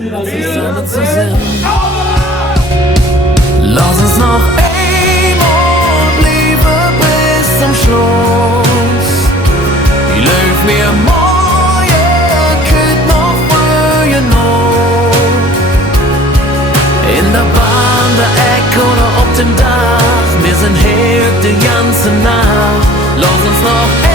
zusammen zu sind. Lass uns noch einmal bleiben bis zum Schluss. Ich löf mir morgen, könnt noch früher noch. In der Bahn, der Eck oder auf dem Dach, wir sind hier die ganze Nacht. Lass uns noch